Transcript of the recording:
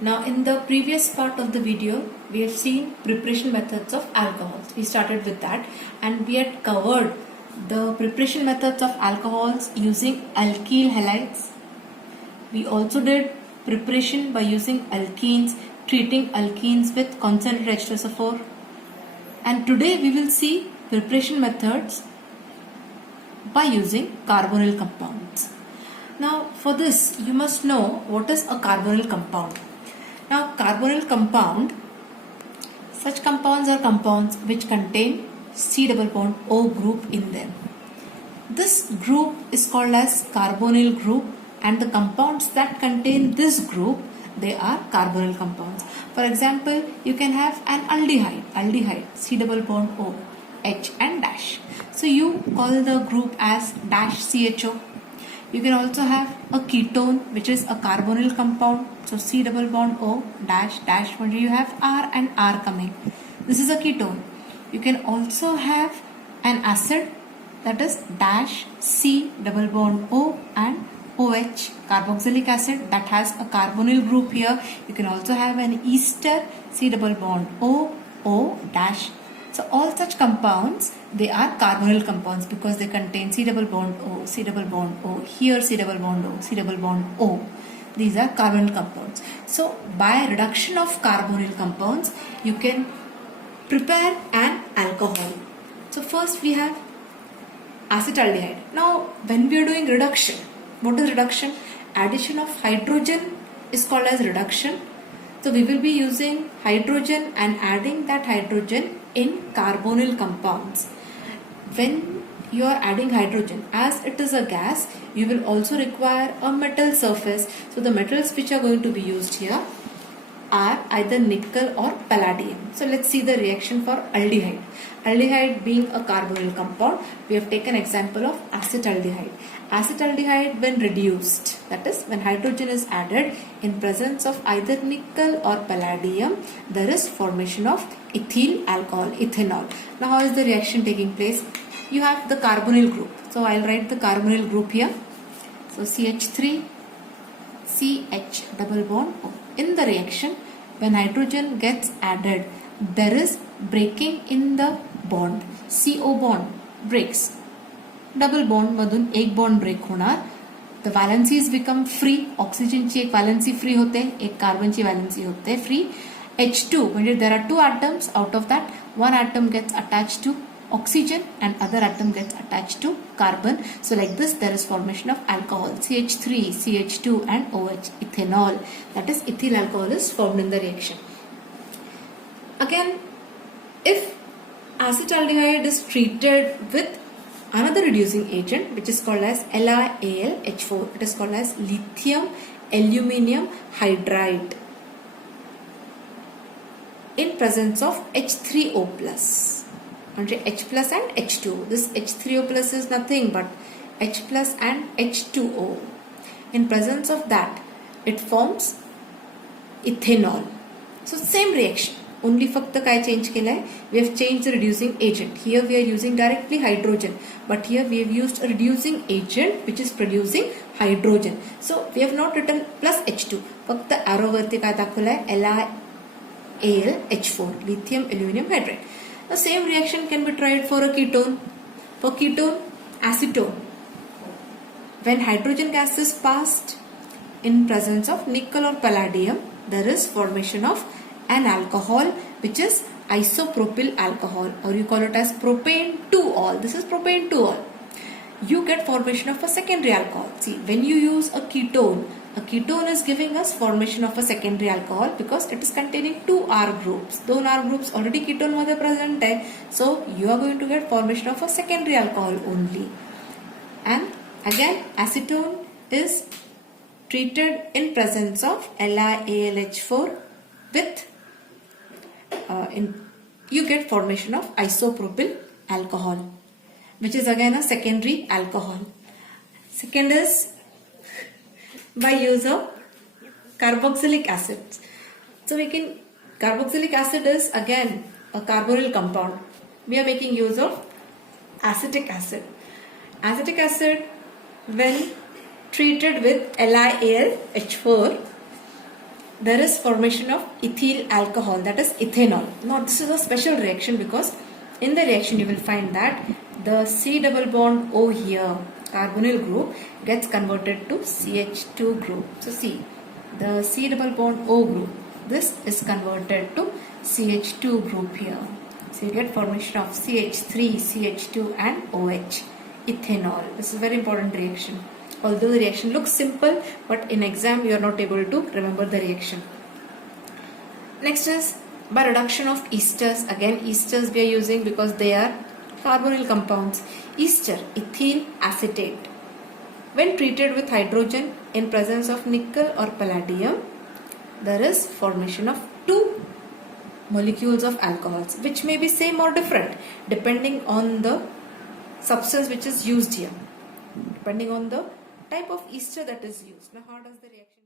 Now in the previous part of the video, we have seen preparation methods of alcohols. We started with that and we had covered the preparation methods of alcohols using alkyl halides. We also did preparation by using alkenes, treating alkenes with concentrated H2SO4. And today we will see preparation methods by using carbonyl compounds. Now for this you must know what is a carbonyl compound. Now carbonyl compound, such compounds are compounds which contain C double bond O group in them. This group is called as carbonyl group, and the compounds that contain this group, they are carbonyl compounds. For example, you can have an aldehyde C double bond O, H and dash. So you call the group as dash CHO. You can also have a ketone which is a carbonyl compound. So C double bond O dash dash, when you have R and R coming. This is a ketone. You can also have an acid, that is dash C double bond O and OH, carboxylic acid, that has a carbonyl group here. You can also have an ester C double bond O dash. So all such compounds, they are carbonyl compounds because they contain C double bond O, C double bond O, here C double bond O, C double bond O. These are carbonyl compounds. So by reduction of carbonyl compounds, you can prepare an alcohol. So first we have acetaldehyde. Now when we are doing reduction, what is reduction? Addition of hydrogen is called as reduction. So we will be using hydrogen and adding that hydrogen in carbonyl compounds. When you are adding hydrogen, as it is a gas, you will also require a metal surface. So the metals which are going to be used here are either nickel or palladium. So let's see the reaction for aldehyde. Aldehyde being a carbonyl compound, we have taken example of acetaldehyde. Acetaldehyde, when reduced, that is when hydrogen is added in presence of either nickel or palladium, there is formation of ethyl alcohol, ethanol. Now how is the reaction taking place? You have the carbonyl group. So I'll write the carbonyl group here. So CH3 CH double bond O. In the reaction, when hydrogen gets added, there is breaking in the bond. CO bond breaks. Double bond मधून एक bond break होणार. The valencies become free. Oxygen ची एक valency free होते, एक carbon ची valency होते free. H2, when there are two atoms, out of that one atom gets attached to oxygen and other atom gets attached to carbon. So like this there is formation of alcohol, CH3, CH2 and OH, ethanol. That is ethyl alcohol is formed in the reaction. Again, if acetaldehyde is treated with another reducing agent which is called as LiAlH4, it is called as lithium aluminium hydride in presence of H3O plus. H plus and H2O. This H3O plus is nothing but H plus and H2O. In presence of that, it forms ethanol. So same reaction. Only फक्त काय change केला है? We have changed the reducing agent. Here we are using directly hydrogen, but here we have used a reducing agent which is producing hydrogen. So we have not written plus H2. फक्त arrow वरती काय दाखवला है? LiAlH4, lithium aluminum hydride. The same reaction can be tried for a ketone. For ketone, acetone. When hydrogen gas is passed in presence of nickel or palladium, there is formation of an alcohol which is isopropyl alcohol, or you call it as propane 2-ol. This is propane 2-ol. You get formation of a secondary alcohol. See, when you use a ketone is giving us formation of a secondary alcohol because it is containing two R groups. Those R groups already ketone मध्ये present है. So you are going to get formation of a secondary alcohol only. And again, acetone is treated in presence of LiAlH4 with you get formation of isopropyl alcohol, which is again a secondary alcohol. Second is by use of carboxylic acid. So carboxylic acid is again a carbonyl compound. We are making use of acetic acid. Acetic acid, when treated with LiAlH4, there is formation of ethyl alcohol, that is ethanol. Now this is a special reaction because in the reaction you will find that the C double bond O here, carbonyl group, gets converted to CH2 group. So see, the C double bond O group, this is converted to CH2 group here. So you get formation of CH3, CH2 and OH, ethanol. This is a very important reaction. Although the reaction looks simple, but in exam you are not able to remember the reaction. Next is by reduction of esters. Again, esters we are using because they are carbonyl compounds. Ester, ethyl acetate. When treated with hydrogen in presence of nickel or palladium, there is formation of two molecules of alcohols, which may be same or different depending on the substance which is used here, depending on the type of ester that is used. Now how does the reaction